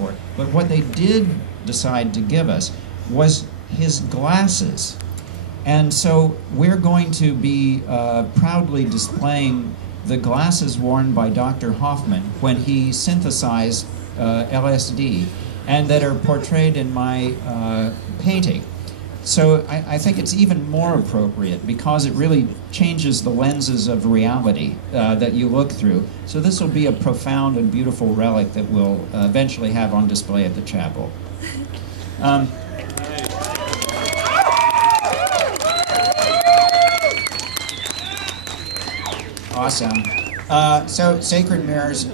for. But what they did decide to give us was his glasses. And so we're going to be proudly displaying the glasses worn by Dr. Hoffman when he synthesized LSD, and that are portrayed in my painting. So I think it's even more appropriate because it really changes the lenses of reality that you look through. So this will be a profound and beautiful relic that we'll eventually have on display at the chapel. Awesome. So sacred mirrors,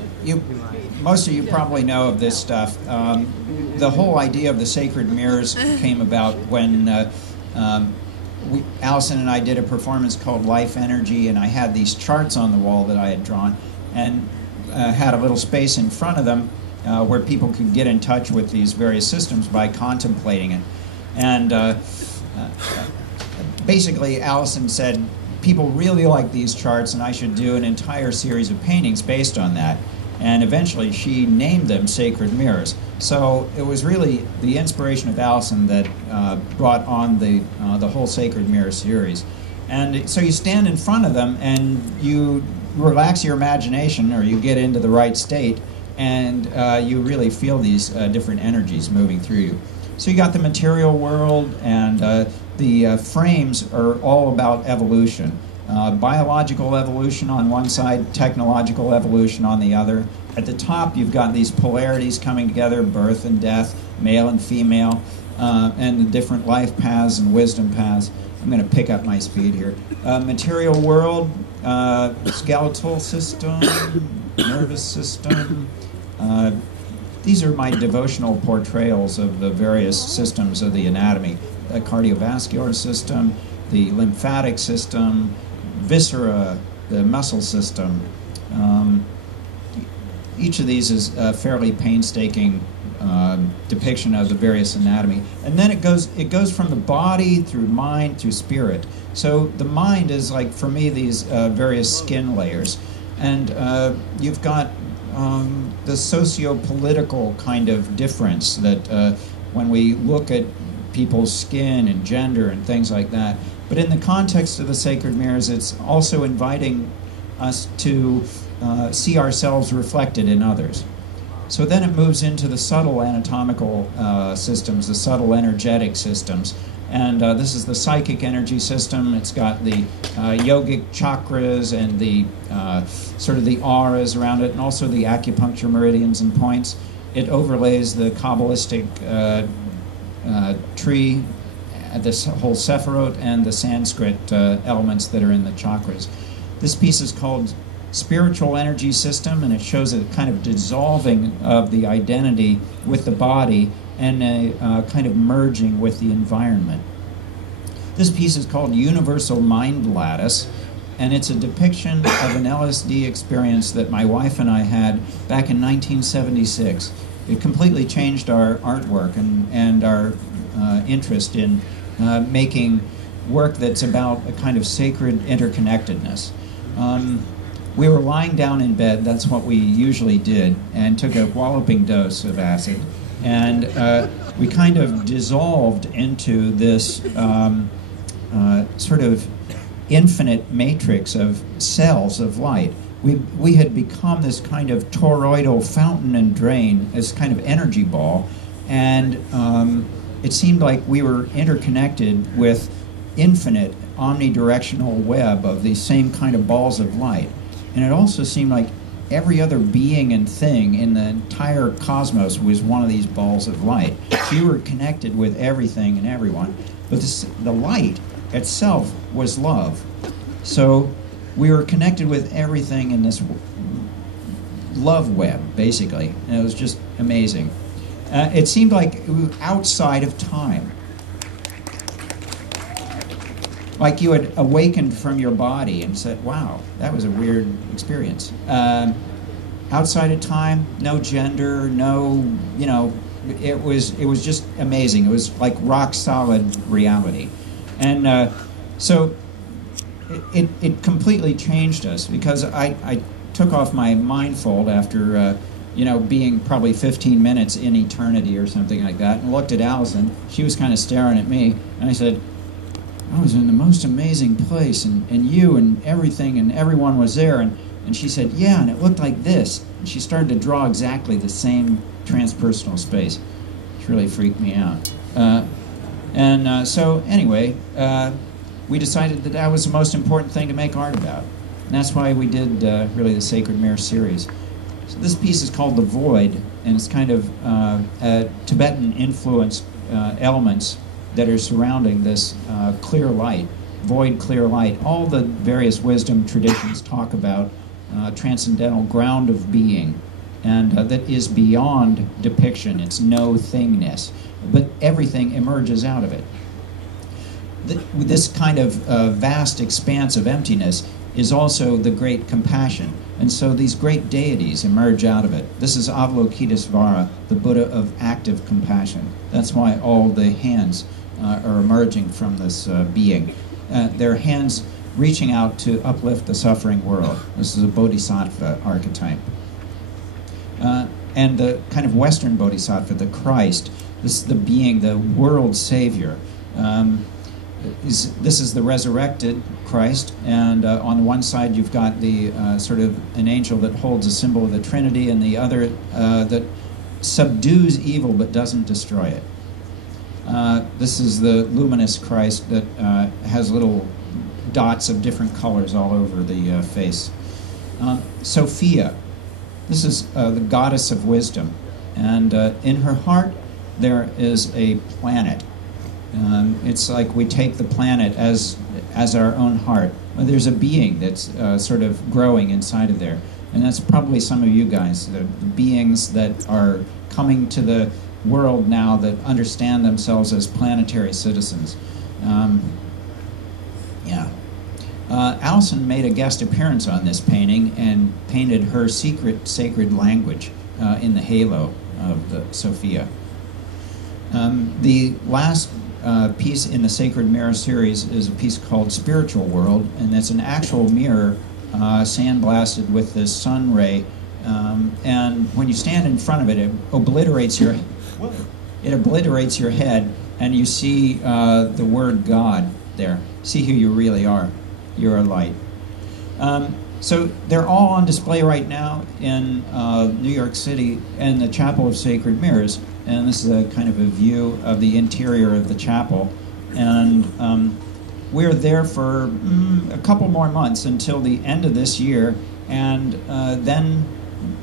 most of you probably know of this stuff. The whole idea of the sacred mirrors came about when Allison and I did a performance called Life Energy, and I had these charts on the wall that I had drawn, and had a little space in front of them where people could get in touch with these various systems by contemplating it. And basically Allison said, people really like these charts and I should do an entire series of paintings based on that. And eventually she named them Sacred Mirrors. So it was really the inspiration of Allison that brought on the whole Sacred Mirror series. And so you stand in front of them and you relax your imagination, or you get into the right state, and you really feel these different energies moving through you. So you got the material world, and the frames are all about evolution. Biological evolution on one side, technological evolution on the other. At the top, you've got these polarities coming together, birth and death, male and female, and the different life paths and wisdom paths. I'm going to pick up my speed here. Material world, skeletal system, nervous system. These are my devotional portrayals of the various systems of the anatomy. The cardiovascular system, the lymphatic system, viscera, the muscle system. Each of these is a fairly painstaking depiction of the various anatomy. And then it goes from the body through mind through spirit. So the mind is, like, for me, these various skin layers. And you've got the socio-political kind of difference that when we look at people's skin and gender and things like that. But in the context of the Sacred Mirrors, it's also inviting us to see ourselves reflected in others. So then it moves into the subtle anatomical systems, the subtle energetic systems. And this is the psychic energy system. It's got the yogic chakras and the sort of the auras around it, and also the acupuncture meridians and points. It overlays the Kabbalistic tree, this whole Sephirot, and the Sanskrit elements that are in the chakras. This piece is called Spiritual Energy System, and it shows a kind of dissolving of the identity with the body and a kind of merging with the environment. This piece is called Universal Mind Lattice, and it's a depiction of an LSD experience that my wife and I had back in 1976. It completely changed our artwork and our interest in making work that's about a kind of sacred interconnectedness. We were lying down in bed, that's what we usually did, and took a walloping dose of acid, and we kind of dissolved into this sort of infinite matrix of cells of light. We had become this kind of toroidal fountain and drain, this kind of energy ball, and it seemed like we were interconnected with infinite omnidirectional web of these same kind of balls of light. And it also seemed like every other being and thing in the entire cosmos was one of these balls of light. So you were connected with everything and everyone. But the light itself was love. So we were connected with everything in this love web, basically. And it was just amazing. It seemed like we were outside of time. Like you had awakened from your body and said, wow, that was a weird experience. Outside of time, no gender, no, it was just amazing. It was like rock solid reality. And so it completely changed us, because I took off my mindfold after being probably 15 minutes in eternity or something like that, and looked at Allison. She was kind of staring at me, and I said, I was in the most amazing place, and you and everything, and everyone was there, and she said, yeah, and it looked like this. And she started to draw exactly the same transpersonal space, which really freaked me out. So anyway, we decided that was the most important thing to make art about. And that's why we did really the Sacred Mirror series. So this piece is called The Void, and it's kind of Tibetan influenced elements that are surrounding this clear light, void, clear light. All the various wisdom traditions talk about transcendental ground of being, and that is beyond depiction. It's no thingness, but everything emerges out of it. This kind of vast expanse of emptiness is also the great compassion, and so these great deities emerge out of it. This is Avalokitesvara, the Buddha of active compassion. That's why all the hands are emerging from this being. They're hands reaching out to uplift the suffering world. This is a bodhisattva archetype. And the kind of Western bodhisattva, the Christ, this is the being, the world savior. This is the resurrected Christ, and on the one side you've got the sort of an angel that holds a symbol of the Trinity, and the other that subdues evil but doesn't destroy it. This is the luminous Christ that has little dots of different colors all over the face. Sophia, this is the goddess of wisdom, and in her heart there is a planet. It's like we take the planet as our own heart. Well, there's a being that's sort of growing inside of there, and that's probably some of you guys, the beings that are coming to the world now that understand themselves as planetary citizens. Allison made a guest appearance on this painting and painted her secret sacred language in the halo of the Sophia. The last piece in the Sacred Mirror series is a piece called Spiritual World, and it's an actual mirror sandblasted with this sun ray, and when you stand in front of it, it obliterates your head, and you see the word God there. See who you really are. You're a light. So they're all on display right now in New York City in the Chapel of Sacred Mirrors, and this is a kind of a view of the interior of the chapel. And we're there for a couple more months until the end of this year, and then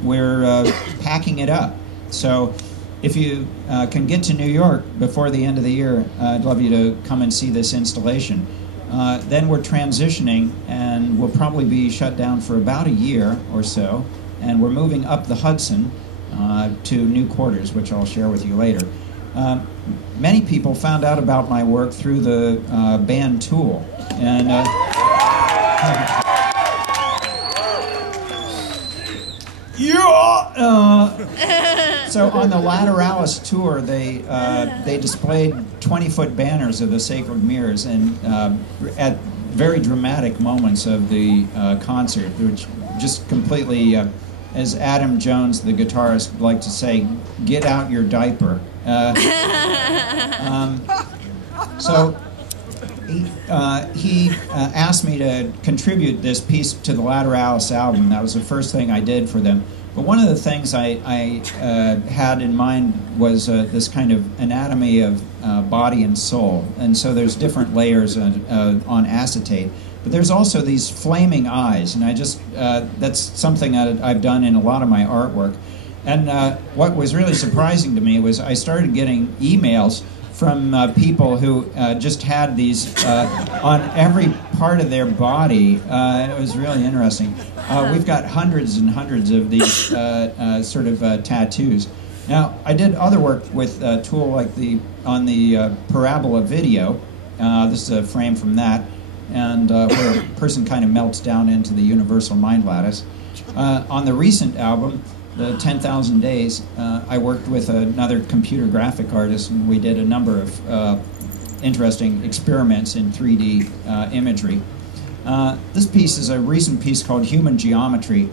we're packing it up. So if you can get to New York before the end of the year, I'd love you to come and see this installation. Then we're transitioning, and we'll probably be shut down for about a year or so, and we're moving up the Hudson to new quarters, which I'll share with you later. Many people found out about my work through the band Tool, and so on the Lateralis tour, they displayed 20-foot banners of the Sacred Mirrors, and at very dramatic moments of the concert, which just completely, as Adam Jones, the guitarist, liked to say, "Get out your diaper." So he asked me to contribute this piece to the Lateralis album. That was the first thing I did for them. But one of the things I had in mind was this kind of anatomy of body and soul. And so there's different layers on acetate. But there's also these flaming eyes, and that's something that I've done in a lot of my artwork. And what was really surprising to me was I started getting emails from people who just had these on every part of their body. It was really interesting. We've got hundreds and hundreds of these sort of tattoos. Now, I did other work with Tool, like on the Parabola video. This is a frame from that, and where a person kind of melts down into the universal mind lattice. On the recent album, the 10,000 Days, I worked with another computer graphic artist, and we did a number of interesting experiments in 3D imagery. This piece is a recent piece called Human Geometry,